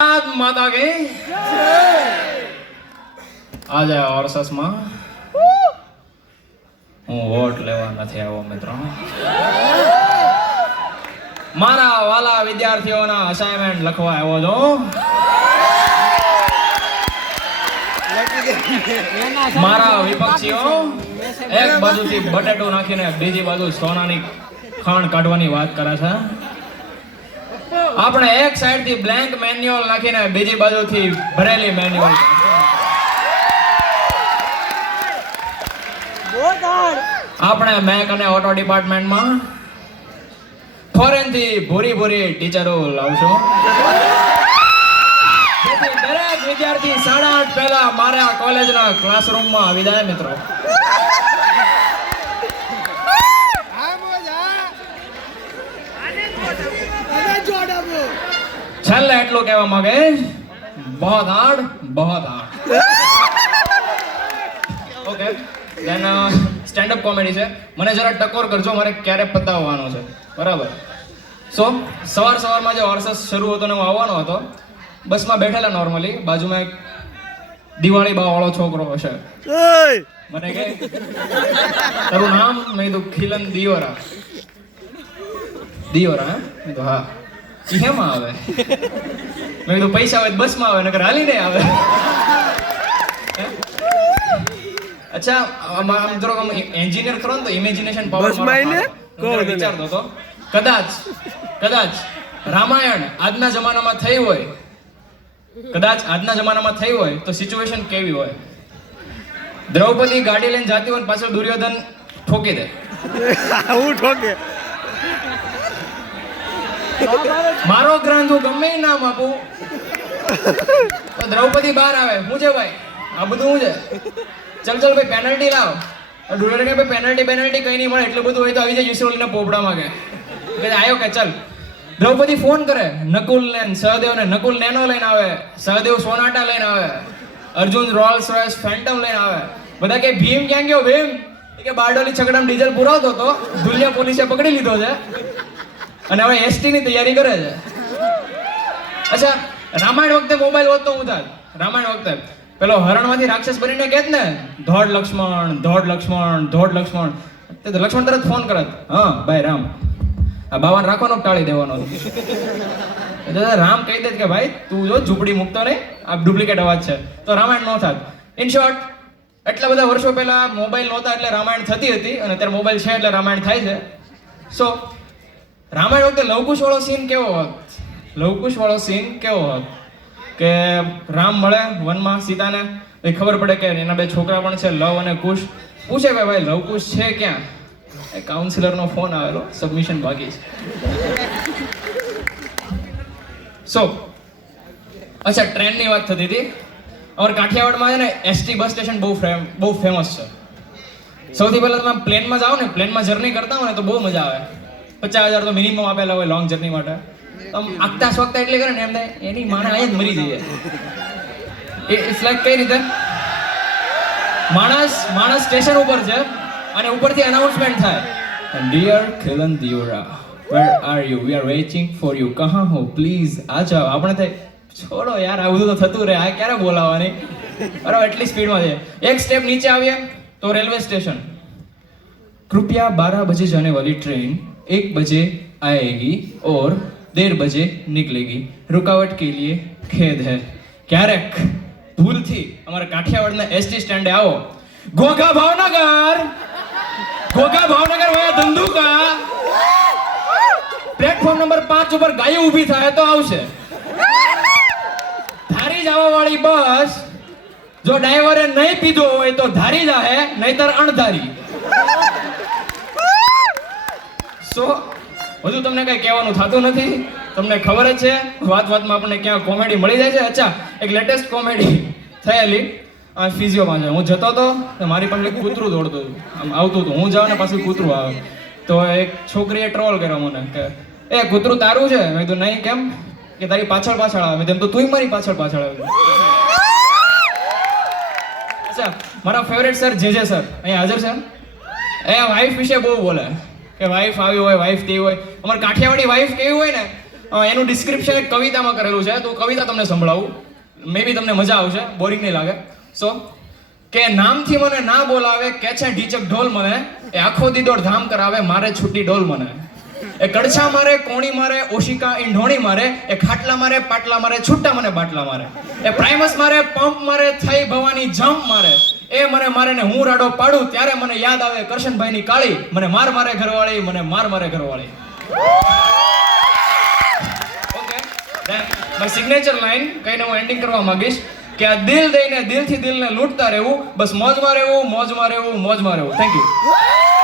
माता की आज ઓરસસ માં હું વોટ લેવા નથી આવ્યો મિત્રો. મારા વાલા વિદ્યાર્થીઓના અસાઇનમેન્ટ લખવા આવ્યો છું. મારા વિપક્ષીઓ એક બાજુથી બટેટું નાખીને બીજી બાજુ સોનાની ખાણ કાઢવાની વાત કરે છે. આપણે એક સાઈડ થી બ્લેન્ક મેન્યુઅલ નાખીને બીજી બાજુથી ભરેલી મેન્યુઅલ. આપણે મેક અને ઓટો ડિપાર્ટમેન્ટમાં ફોરેન થી ભૂરી ટીચરો લાવશું જેથી દરેક વિદ્યાર્થી 8:30 પહેલા મારા કોલેજના ક્લાસરૂમમાં આવી જાય મિત્રો. છેલ્લે એટલું કહેવા માંગે બહોત hard. Okay then stand up comedy છે. મને જરા ટકોર કરજો, મારે ક્યારે પતાવવાનું છે બરાબર. સો સવારમાં જે ઓરસસ શરૂ હતો ને હું આવવાનો હતો, બસમાં બેઠેલા નોર્મલી બાજુમાં એક દિવાળી બા વાળો છોકરો હશે. મને કે તારું નામ? મેં કીધું ખીલન દિયોરા. દિયોરા? મેં કીધું હા. કેમાં આવે? મેં કીધું પૈસા આવે બસમાં આવે, નકર હાલી નહીં આવે. અચ્છા આમ થોડોક એન્જિનિયર કરો ને તો ઇમેજિનેશન પાવર વિચારતો હતો કદાચ રામાયણ આજના જમાનામાં થઈ હોય તો સિચ્યુએશન કેવી હોય? દ્રૌપદી ગાડી લઈને જાતી હોય પાછળ દુર્યોધન ઠોકી દે. હું ઠોકે મારો ગ્રંથ હું ગમે નામ આપું તો દ્રૌપદી બહાર આવે. હું છે ભાઈ આ બધું હું છે? ચલ ભાઈ પેનલ્ટી લાવ. દુર્યોધન કે ભાઈ પેનલ્ટી કઈ નહીં મળે, એટલું બધું હોય તો આવી જાય યુસરોલીના પોપડામાં કે આવ્યો કે ચલ. દ્રૌપદી ફોન કરે નકુલ ને સહદેવ ને. નકુલ નેનો લઈને આવે, સહદેવ સોનાટા લઈને આવે, અર્જુન રોલ્સ રોયસ ફેન્ટમ લઈને આવે. બધા કે ભીમ ક્યાં ગયો? ભીમ કે બારડોલી છકડામાં ડીઝલ પુરાવતો હતો, દુલિયા પોલીસે પકડી લીધો છે અને હવે એસટી ની તૈયારી કરે છે. અચ્છા રામાયણ વખતે મોબાઈલ હોતો હું થાય. રામાયણ વખતે પેલો હરણમાંથી રાક્ષસ બનીને કે ને ધોડ લક્ષ્મણ. તે તો લક્ષ્મણ તરત ફોન કરત, હા ભાઈ રામ આ બાવાને રાખવાનો ટાળી દેવાનો. રામ કહી દે કે ભાઈ તું જો ઝૂંપડી મૂકતો નહીં, આ ડુપ્લિકેટ અવાજ છે, તો રામાયણ ન થાત. ઇન શોર્ટ એટલા બધા વર્ષો પહેલા મોબાઈલ નહોતા એટલે રામાયણ થતી હતી, અને અત્યારે મોબાઈલ છે એટલે રામાયણ થાય છે. સો રામાયણ વખતે લવકુશ વાળો સીન કેવો હોત કે રામ મળે વનમાં સીતાને, ખબર પડે કે એના બે છોકરા પણ છે લવ અને કુશ. પૂછે કે ભાઈ લવકુશ છે ક્યાં? એ કાઉન્સિલરનો ફોન આવેલો, સબમિશન બાકી છે. સો અચ્છા ટ્રેનની વાત થતી હતી. અમારે કાઠિયાવાડમાં છે ને એસટી બસ સ્ટેશન બહુ ફેમસ છે. સૌથી પહેલા તમે પ્લેનમાં જાઓ ને, પ્લેનમાં જર્ની કરતા હોય ને તો બહુ મજા આવે. 50,000 તો મિનિમમ આપેલા હોય લોંગ જર્ની માટે. આમ આગતા સ્વગતા એટલે કરે ને એમ થાય એની માણસ અહીંયા જ મરી જઈએ. ઇટ્સ લાઈક કઈ રીતે માણસ સ્ટેશન ઉપર છે અને ઉપરથી અનાઉન્સમેન્ટ થાય, dear Khilan Diyora where are you, we are waiting for you, કહા હો પ્લીઝ આ જાઓ. આપણે થાય છોડો યાર આવું તો થતું રહે, આ ક્યારે બોલાવવાની બરાબર. એટલી સ્પીડમાં છે. એક સ્ટેપ નીચે આવીએ તો રેલવે સ્ટેશન. કૃપયા 12 બજે જાને વાલી ટ્રેન 1 बजे आएगी और 1:30 बजे निकलेगी, रुकावट के लिए खेद है. ક્યારેક ભૂલથી અમારા કાઠિયાવાડના એસટી સ્ટેન્ડે આવો, ઘોઘા ભાવનગર વયા ધંધુકા, પ્લેટફોર્મ નંબર 5 ઉપર ગાયો ઊભી થાય તો આવશે. ધારી જવા વાળી બસ જો ડ્રાઈવરે નહીં પીધો હોય તો ધારી જાહે, નહીતર અણધારી. સો હજુ તમને કઈ કહેવાનું થતું નથી, તમને ખબર જ છે વાતમાં આપણને ક્યાં કોમેડી મળી જાય છે. અચ્છા એક લેટેસ્ટ કોમેડી થયેલી ફિઝિયોમાં છે. હું જતો હતો મારી પાસે કૂતરું દોડતું હતું, આમ આવતું હતું. હું જાઉં ને પાછું કૂતરું આવે તો એક છોકરીએ ટ્રોલ કર્યો મને કે એ કૂતરું તારું છે? મેં કીધું નહીં. કેમ? કે તારી પાછળ આવે. તેમ તો તુંય મારી પાછળ આવે. અચ્છા મારા ફેવરેટ સર જે સર અહીંયા હાજર છે. એ વાઈફ વિશે બહુ બોલે કે વાઈફ આવી હોય, વાઈફ તેવી હોય. અમારે કાઠિયાવાડી વાઈફ કેવી હોય ને એનું ડિસ્ક્રિપ્શન એક કવિતામાં કરેલું છે, તો કવિતા તમને સંભળાવું, મે બી તમને મજા આવશે, બોરિંગ નહીં લાગે. સો કે નામથી મને ના બોલાવે, કે છે ઢીચક ઢોલ મને, એ આખો દીદોડ ધામ કરાવે, મારે છૂટી ડોલ મને. એ કડછા મારે, કોણી મારે, ઓશિકા ઈંઢોણી મારે, એ ખાટલા મારે, પાટલા મારે, છૂટા મને બાટલા મારે, એ પ્રાઇમસ મારે, પંપ મારે, થઈ ભવાની જમ્પ મારે, એ મને મારે ને હું રાડો પાડું ત્યારે મને યાદ આવે કરશનભાઈની કાળી, મને માર મારે ઘરવાળી, મને માર મારે ઘરવાળી. ઓકે, માય સિગ્નેચર લાઈન કહીને હું એન્ડિંગ કરવા માંગીશ કે આ દિલ દઈને દિલથી દિલને લૂંટતા રહેવું, બસ મોજમાં રહેવું, મોજમાં રહેવું, મોજમાં રહેવું. Thank you.